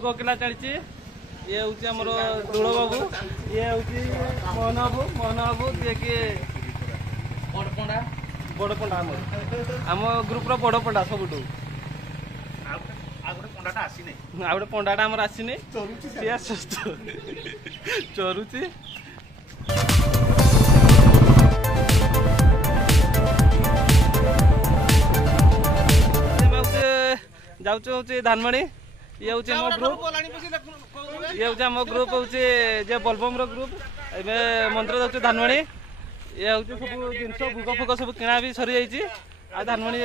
कोकिला चलती ये हूँ आमर दुल बाबू ये हूँ मोहन बाबू जी कि बड़ पंडा आम ग्रुप बड़ पंडा सब गोटे पंडाटा आमर आसीनी चरुची जाऊँ धानमणी ये हूँ मो ग्रुप ये हूँ मो ग्रुप हूँ जे बोलबम ग्रुप ए मंदिर जाऊँ धानमणी ये हूँ सब जिनस भोग फोग सब किणा भी सरी जाइए आ धानमणी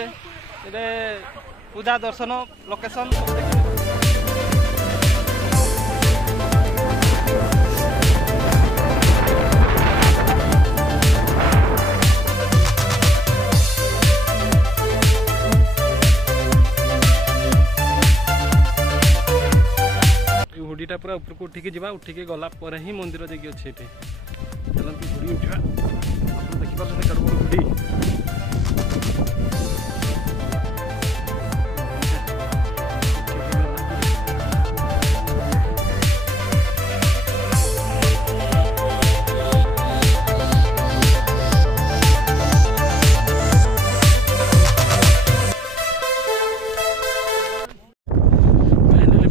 पूजा दर्शन लोकेशन हुडीटा पूरा ऊपर को उठिकी जावा उठिकी गला पर ही मंदिर जाकि अच्छे ये चलते हुडी उठा देखिए हुडी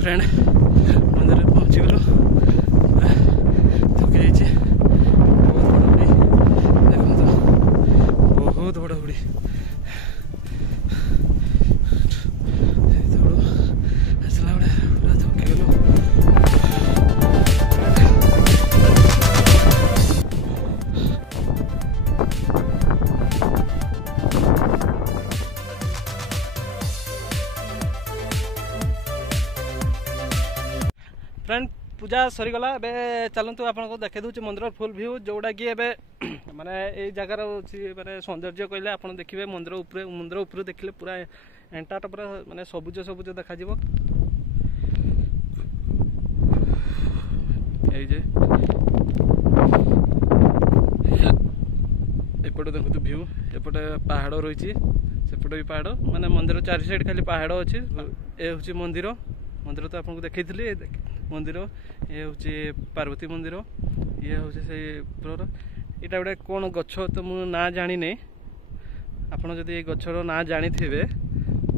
फ्रेंड मंदिर पहुँची गलु थकी जाइए बहुत बड़ हुडी देखो बहुत बड़ हुडी आसला बड़े पूरा थकी गलु फ्रेंड पूजा सरीगला ए चलतु आपको देखे दूचे मंदिर फुल व्यू जोटा कि माने ये जगार माने सौंदर्य कहले आप देखिए मंदिर ऊपर देखले पूरा एंटाटा पूरा माने सबुज सबुज देखा एपटे देखो व्यू एपटे पहाड़ रही सेपटे भी पहाड़ माने मंदिर चारि साइड खाली पहाड़ अच्छी ए हूँ मंदिर मंदिर तो आपको देखी मंदिर ये हूँ पार्वती मंदिर ये हूँ से ऊपर यहाँ गोटे कौन गछ तो मुझे ना जानी नहीं आपड़ जदि गचर ना जानी थे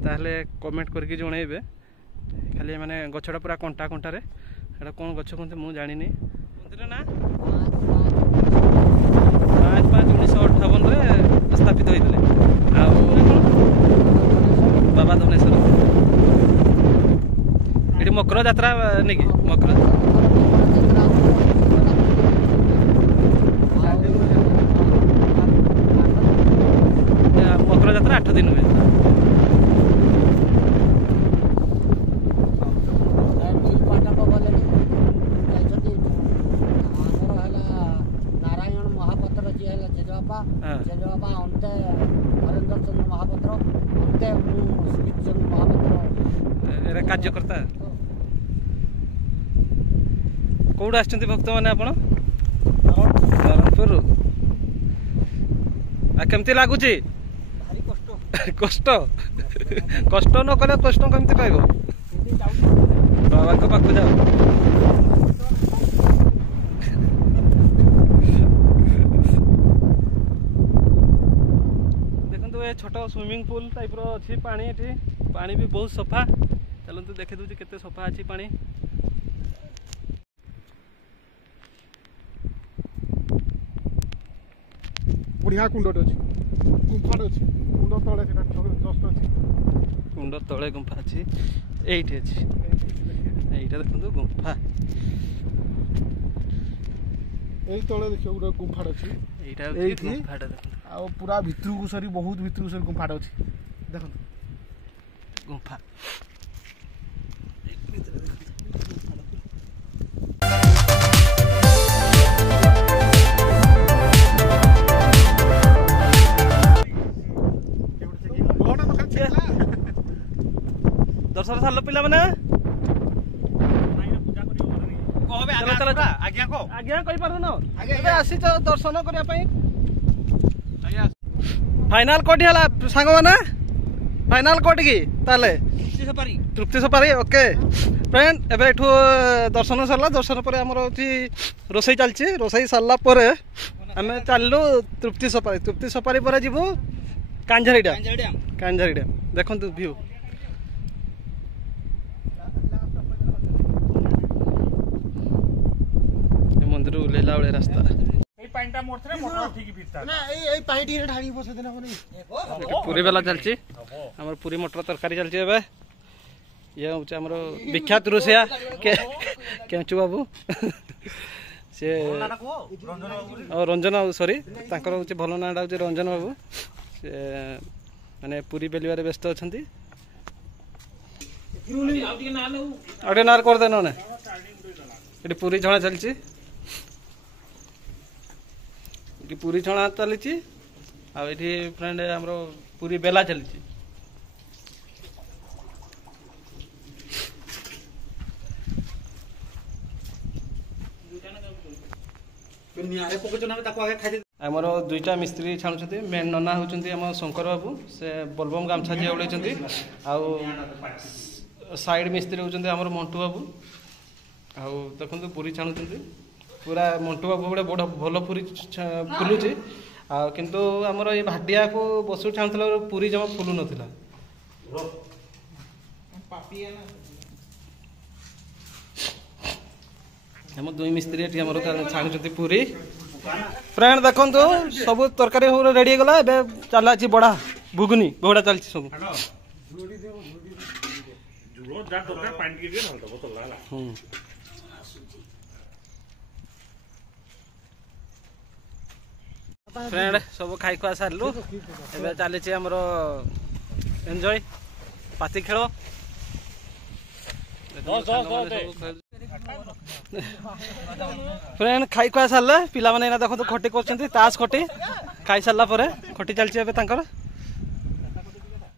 ताहले कमेंट करके जनइबे खाली माने गछटा पूरा कंटा कंटारे एटा कौन गछ कहते मुझे जानी मंदिर ना 5/5/1958 स्थापित होते बाबा धनेश्वर ये मकर यात्रा नहीं कि मकर यात्रा 8 दिन हुए नारायण महापात्र जी है जेजबापा अंते हरेन्द्र चंद्र महापात्र अंते सुमित चंद्र महापात्र कार्यकर्ता कौड़ आस भक्त मैंने आप केमती लगुच कष्ट कष्ट न कले कष्ट केमती पाइब बाबा पाख जाओ देखो ये छोट स्विमिंग पूल टाइप अच्छी पानी ये पानी भी बहुत सफा चलते देखी दूसरी केते सफा अच्छी पानी बढ़िया कुंडटे अच्छी गुंफाटे अच्छी कुंड तले जस्ट अच्छी कुंड तले गुंफा अच्छी एठी अच्छी एटा देखो गुंफा एई तले देखियो गोटे गुंफाटे अच्छी एटा गुंफाटा देखो आ पूरा भितर को सरी बहुत भितर को सरी गुंफाटे अच्छी देखो गुंफा दर्शन साल पिला मैंने आज्ञा कही पार आसी दर्शन करने फाइनाल कोटी है सांग मैंने फाइनाल कोट की ताले तृप्ति सपारी ओके फ्रेंड एबे एठू दर्शन सरला दर्शन पर आमर होची रोसई चलची रोसई सरला पर आमे चललु तृप्ति सपारी पर जीवु कांझारी डैम देखंतु व्यू मंदिर उलेला वाले रास्ता पूरी बेला चलची हमर पूरी मटर तरकारी चलची एबे ये हूँ आमर विख्यात रोषिया केचु बाबू से रंजन बाबू सॉरी तांकर हूँ भल नाटा हूँ रंजन बाबू से माने पूरी बेलिबार व्यस्त अच्छा आगे नार करदे ना ये पूरी छणा चलची पूरी छणा चली आठी फ्रेंड आमर पूरी बेला चली आमर दुईटा मिस्त्री छाणुଛନ୍ତି मेन नना होउଛନ୍ତି हम शंकर बाबू से बोलबम गामछा जे ओळैଛନ୍ତି आउ साइड मिस्त्री होउଛନ୍ତି हमर मंटू बाबू आउ देखंतु पूरी छाणुଛନ୍ତି पूरा मंटू बाबू बड़े बड़ भल पूरी फुलुची आ किंतु हमर ए भाटिया को बसु छाणुतला पूरी जमा फुलु नथिला हम दुई मिस्त्री एठी हमर छाणुଛନ୍ତି पूरी फ्रेंड देखंतु सब तरकारी हो रेडी गला एबे चला छी बड़ा बुगनी बड़ा चलछि सब जुड़ो जा दरकार पानी के दे न बोतल लाला फ्रेंड सब खाई खुआ सारलु एबे चली छी हमर एन्जॉय पाती खेल फ्रेंड खाई खुआ सारे पिला माने देखो तो खटी कर ताश खटी खाई सारा खटी चलती